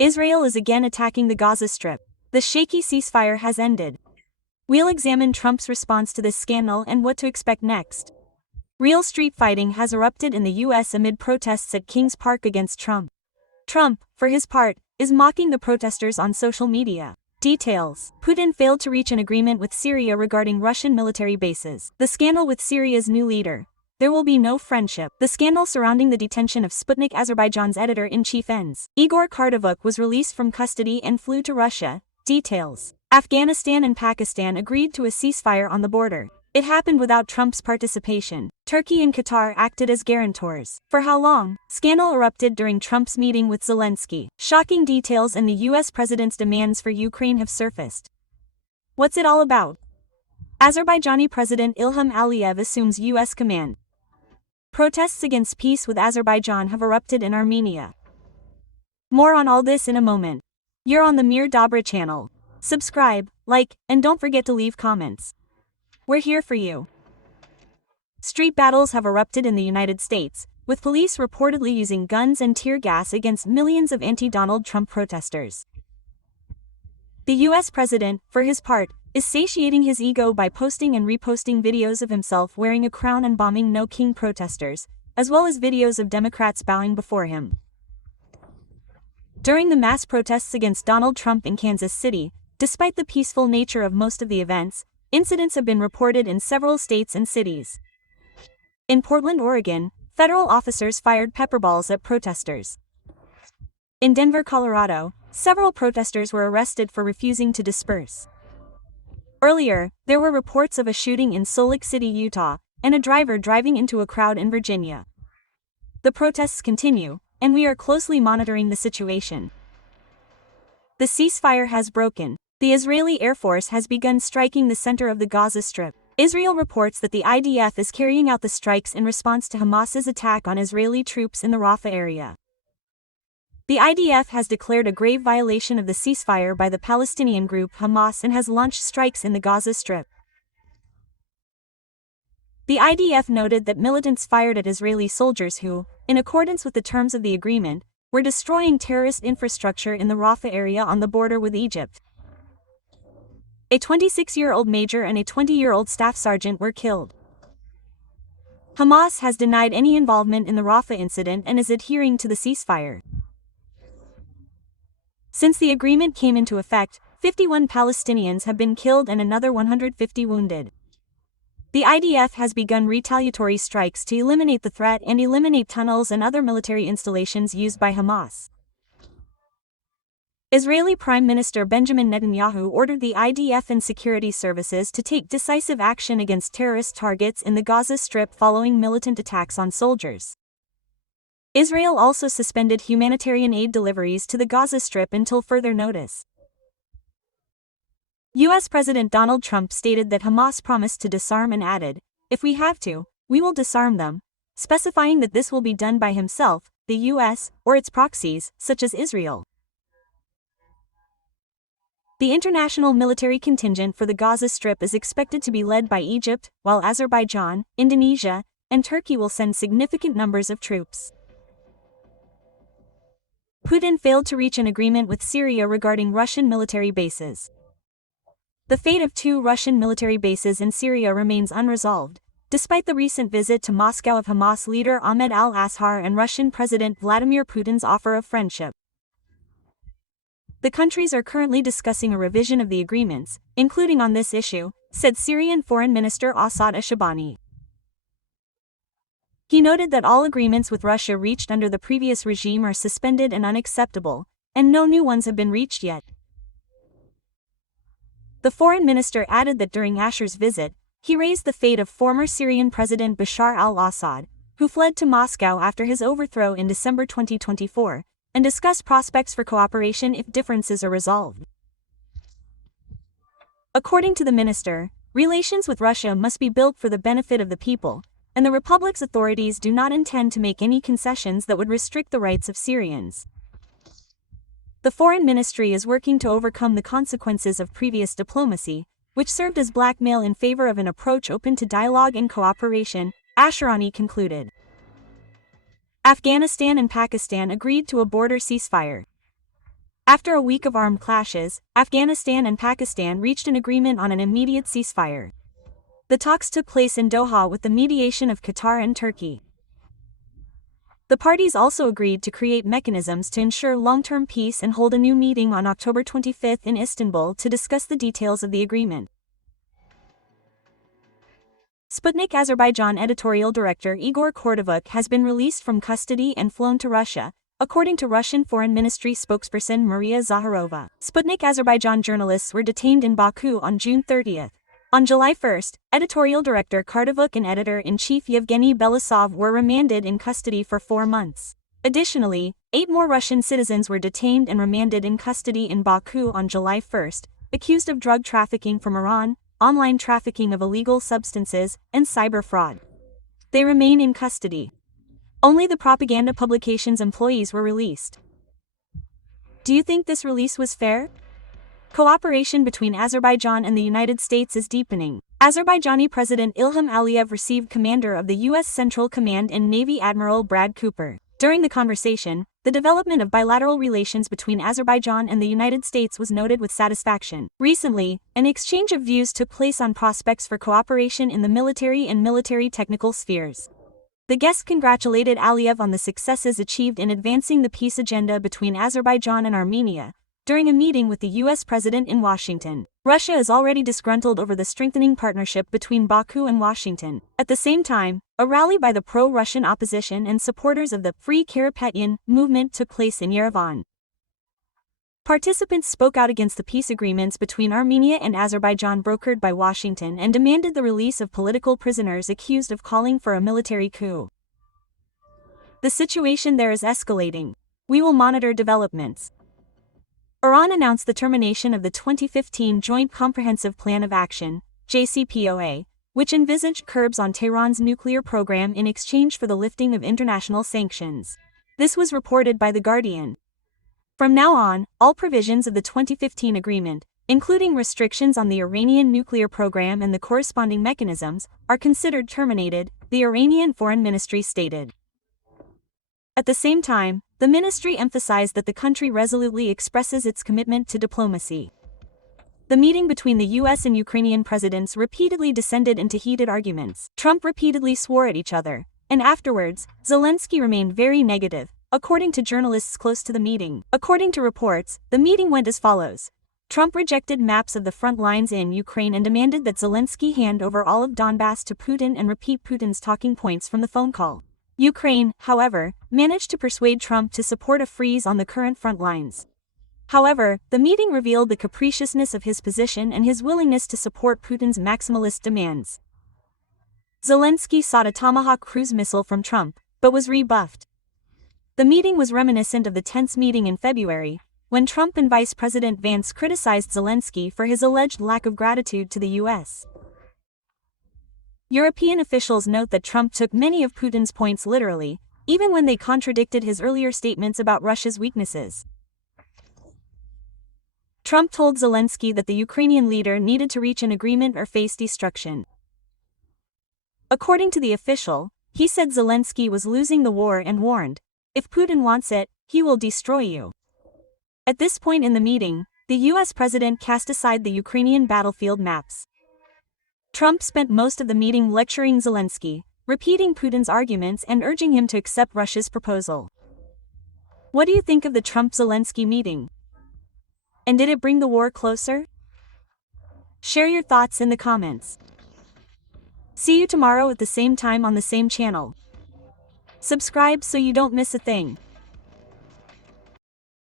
Israel is again attacking the Gaza Strip. The shaky ceasefire has ended. We'll examine Trump's response to this scandal and what to expect next. Real street fighting has erupted in the US amid protests at King's Park against Trump. Trump, for his part, is mocking the protesters on social media. Details: Putin failed to reach an agreement with Syria regarding Russian military bases. The scandal with Syria's new leader. There will be no friendship. The scandal surrounding the detention of Sputnik Azerbaijan's editor-in-chief ends. Igor Kardavuk was released from custody and flew to Russia. Details: Afghanistan and Pakistan agreed to a ceasefire on the border. It happened without Trump's participation. Turkey and Qatar acted as guarantors. For how long? Scandal erupted during Trump's meeting with Zelensky. Shocking details and the US president's demands for Ukraine have surfaced. What's it all about? Azerbaijani President Ilham Aliyev assumes US command. Protests against peace with Azerbaijan have erupted in Armenia. More on all this in a moment. You're on the Mir Dobra channel. Subscribe, like, and don't forget to leave comments. We're here for you. Street battles have erupted in the United States, with police reportedly using guns and tear gas against millions of anti-Donald Trump protesters. The US president, for his part, is satiating his ego by posting and reposting videos of himself wearing a crown and bombing No King protesters, as well as videos of Democrats bowing before him. During the mass protests against Donald Trump in Kansas City, despite the peaceful nature of most of the events, incidents have been reported in several states and cities. In Portland, Oregon, federal officers fired pepper balls at protesters. In Denver, Colorado, several protesters were arrested for refusing to disperse. Earlier, there were reports of a shooting in Salt Lake City, Utah, and a driver driving into a crowd in Virginia. The protests continue, and we are closely monitoring the situation. The ceasefire has broken. The Israeli Air Force has begun striking the center of the Gaza Strip. Israel reports that the IDF is carrying out the strikes in response to Hamas's attack on Israeli troops in the Rafah area. The IDF has declared a grave violation of the ceasefire by the Palestinian group Hamas and has launched strikes in the Gaza Strip. The IDF noted that militants fired at Israeli soldiers who, in accordance with the terms of the agreement, were destroying terrorist infrastructure in the Rafah area on the border with Egypt. A 26-year-old major and a 20-year-old staff sergeant were killed. Hamas has denied any involvement in the Rafah incident and is adhering to the ceasefire. Since the agreement came into effect, 51 Palestinians have been killed and another 150 wounded. The IDF has begun retaliatory strikes to eliminate the threat and eliminate tunnels and other military installations used by Hamas. Israeli Prime Minister Benjamin Netanyahu ordered the IDF and security services to take decisive action against terrorist targets in the Gaza Strip following militant attacks on soldiers. Israel also suspended humanitarian aid deliveries to the Gaza Strip until further notice. US President Donald Trump stated that Hamas promised to disarm and added, "If we have to, we will disarm them," specifying that this will be done by himself, the US, or its proxies, such as Israel. The international military contingent for the Gaza Strip is expected to be led by Egypt, while Azerbaijan, Indonesia, and Turkey will send significant numbers of troops. Putin failed to reach an agreement with Syria regarding Russian military bases. The fate of 2 Russian military bases in Syria remains unresolved, despite the recent visit to Moscow of Hamas leader Ahmed al-Ashar and Russian President Vladimir Putin's offer of friendship. The countries are currently discussing a revision of the agreements, including on this issue, said Syrian Foreign Minister Assad Ashabani. He noted that all agreements with Russia reached under the previous regime are suspended and unacceptable, and no new ones have been reached yet. The foreign minister added that during Ashar's visit, he raised the fate of former Syrian President Bashar al-Assad, who fled to Moscow after his overthrow in December 2024, and discussed prospects for cooperation if differences are resolved. According to the minister, relations with Russia must be built for the benefit of the people, and the republic's authorities do not intend to make any concessions that would restrict the rights of Syrians. The foreign ministry is working to overcome the consequences of previous diplomacy, which served as blackmail in favor of an approach open to dialogue and cooperation, Asharani concluded. Afghanistan and Pakistan agreed to a border ceasefire. After a week of armed clashes, Afghanistan and Pakistan reached an agreement on an immediate ceasefire. The talks took place in Doha with the mediation of Qatar and Turkey. The parties also agreed to create mechanisms to ensure long-term peace and hold a new meeting on October 25 in Istanbul to discuss the details of the agreement. Sputnik Azerbaijan editorial director Igor Kordovuk has been released from custody and flown to Russia, according to Russian Foreign Ministry spokesperson Maria Zakharova. Sputnik Azerbaijan journalists were detained in Baku on June 30. On July 1, editorial director Kordovuk and editor-in-chief Yevgeny Belousov were remanded in custody for 4 months. Additionally, 8 more Russian citizens were detained and remanded in custody in Baku on July 1, accused of drug trafficking from Iran, online trafficking of illegal substances, and cyber fraud. They remain in custody. Only the propaganda publication's employees were released. Do you think this release was fair? Cooperation between Azerbaijan and the United States is deepening. Azerbaijani President Ilham Aliyev received commander of the U.S. Central Command and Navy Admiral Brad Cooper. During the conversation, the development of bilateral relations between Azerbaijan and the United States was noted with satisfaction. Recently, an exchange of views took place on prospects for cooperation in the military and military technical spheres. The guest congratulated Aliyev on the successes achieved in advancing the peace agenda between Azerbaijan and Armenia, during a meeting with the U.S. President in Washington. Russia is already disgruntled over the strengthening partnership between Baku and Washington. At the same time, a rally by the pro-Russian opposition and supporters of the Free Karapetyan movement took place in Yerevan. Participants spoke out against the peace agreements between Armenia and Azerbaijan brokered by Washington and demanded the release of political prisoners accused of calling for a military coup. The situation there is escalating. We will monitor developments. Iran announced the termination of the 2015 Joint Comprehensive Plan of Action, JCPOA, which envisaged curbs on Tehran's nuclear program in exchange for the lifting of international sanctions. This was reported by The Guardian. From now on, all provisions of the 2015 agreement, including restrictions on the Iranian nuclear program and the corresponding mechanisms, are considered terminated, the Iranian Foreign Ministry stated. At the same time, the ministry emphasized that the country resolutely expresses its commitment to diplomacy. The meeting between the U.S. and Ukrainian presidents repeatedly descended into heated arguments. Trump repeatedly swore at each other, and afterwards, Zelensky remained very negative, according to journalists close to the meeting. According to reports, the meeting went as follows. Trump rejected maps of the front lines in Ukraine and demanded that Zelensky hand over all of Donbass to Putin and repeat Putin's talking points from the phone call. Ukraine, however, managed to persuade Trump to support a freeze on the current front lines. However, the meeting revealed the capriciousness of his position and his willingness to support Putin's maximalist demands. Zelensky sought a Tomahawk cruise missile from Trump, but was rebuffed. The meeting was reminiscent of the tense meeting in February, when Trump and Vice President Vance criticized Zelensky for his alleged lack of gratitude to the U.S. European officials note that Trump took many of Putin's points literally, even when they contradicted his earlier statements about Russia's weaknesses. Trump told Zelensky that the Ukrainian leader needed to reach an agreement or face destruction. According to the official, he said Zelensky was losing the war and warned, "If Putin wants it, he will destroy you." At this point in the meeting, the U.S. president cast aside the Ukrainian battlefield maps. Trump spent most of the meeting lecturing Zelensky, repeating Putin's arguments and urging him to accept Russia's proposal. What do you think of the Trump-Zelensky meeting? And did it bring the war closer? Share your thoughts in the comments. See you tomorrow at the same time on the same channel. Subscribe so you don't miss a thing.